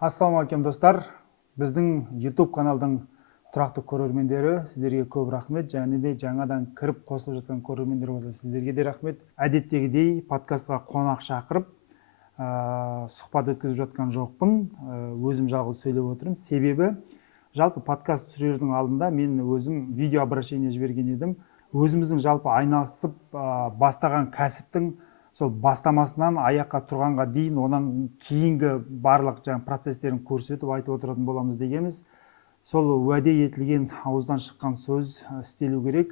Ассалаумағалейкум достар. Біздің YouTube каналдың тұрақты көрермендері, сіздерге көп рахмет. Және де жаңадан кіріп қосылып жатқан көрермендер болса, сіздерге де рахмет. Әдеттегідей подкастқа қонақ шақырып, сұхбат өткізіп жатқан жоқпын. Өзім жалғыз сөйлеп отырмын. Себебі, жалпы подкаст түсірердің алдында мен өзім видео обращение жіберген едім. Өзіміздің жалпы айналысып бастаған кәсіптің сол бастамасынан аяққа тұрғанға дейін, онан кейінгі барлық процестерін көрсетіп айтып отыратын боламыз дегенбіз. Сол уәде етілген ауыздан шыққан сөз істелу керек.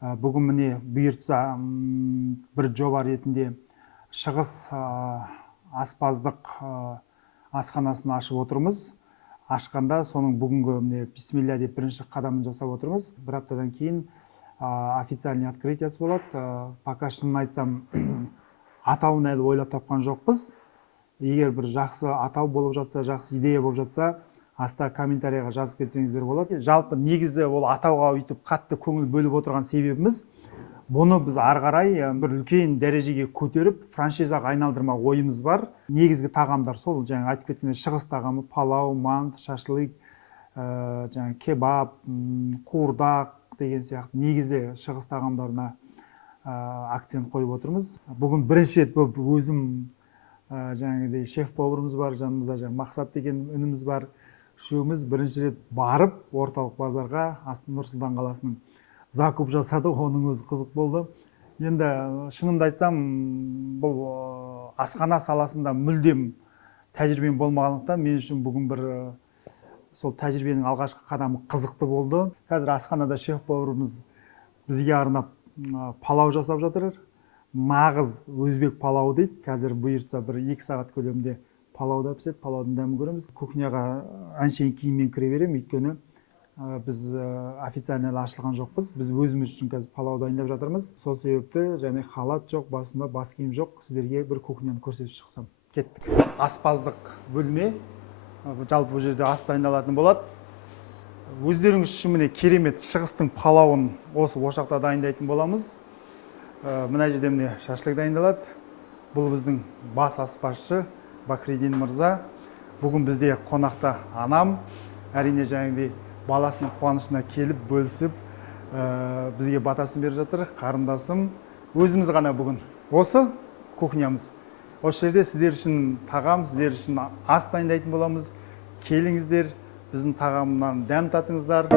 Бүгін міне бұйыртса бір жоба ретінде шығыс аспаздық асханасын ашып отырмыз. Ашқанда соның бүгінгі бисмилля деп бірінші қадамын жасап отырмыз. Бір аптадан кейін официальный открытиясы болады. Пока шынын айтсам, атауын әлі ойлап тапқан жоқпыз. Егер бір жақсы атау болып жатса, жақсы идея болып жатса, аста комментарияға жазып кетсеңіздер болады. Жалпы негізі ол атауға өйтіп қатты көңіл бөліп отырған себебіміз, бұны біз ары қарай бір үлкен дәрежеге көтеріп, франшизаға айналдырмақ ойымыз бар. Негізгі тағамдар сол, жаңа айтып кеткендей, шығыс тағамы, палау, мант, шашлык, жаңа кебаб, қуырдақ деген сияқты негізі шығыс тағамдарына акцент қойып отырмыз. Бүгін бірінші рет болып өзім жаңағыдай шеф-поварымыз бар, жанымызда Мақсат деген ініміз бар. Үшеуміз бірінші рет барып орталық базарға Нұр-Сұлтан қаласының закуп жасадық, оның өзі қызық болды. Енді шынымды айтсам, бұл асхана саласында мүлдем тәжірибем болмағандықтан мен үшін бүгін бір сол тәжірибенің алғашқы қадамы қызықты болды. Қазір асханада шеф-поварымыз бізге арнап палау жасап жатыр. Нағыз өзбек палауы дейді. Қазір бұйыртса бір 2 сағат көлемінде палау да піседі, палаудың дәмін көреміз. Кухняға әншейін киіммен кіре беремін, өйткені біз официально ашылған жоқпыз. Біз өзіміз үшін қазір палау дайындап жатырмыз. Сол себепті және халат жоқ, басымда бас киім жоқ. Сіздерге бір кухняны көрсетіп шықсам. Кеттік. Аспаздық бөлме. Жалпы бұл жерде ас дайындалатын болады. Өздеріңіз үшін міне керемет шығыстың палауын осы ошақта дайындайтын боламыз. Мына жерде міне шашлык дайындалады. Бұл біздің бас аспазшы Бакридин мырза. Бүгін бізде қонақта анам, әрине жаңағыдай баласының қуанышына келіп бөлісіп, бізге батасын беріп жатыр, қарындасым. Өзіміз ғана бүгін осы кухнямыз. Осы жерде сіздер үшін тағам, сіздер үшін ас дайындайтын боламыз. Келіңіздер, біздің тағамнан дәм татыңыздар.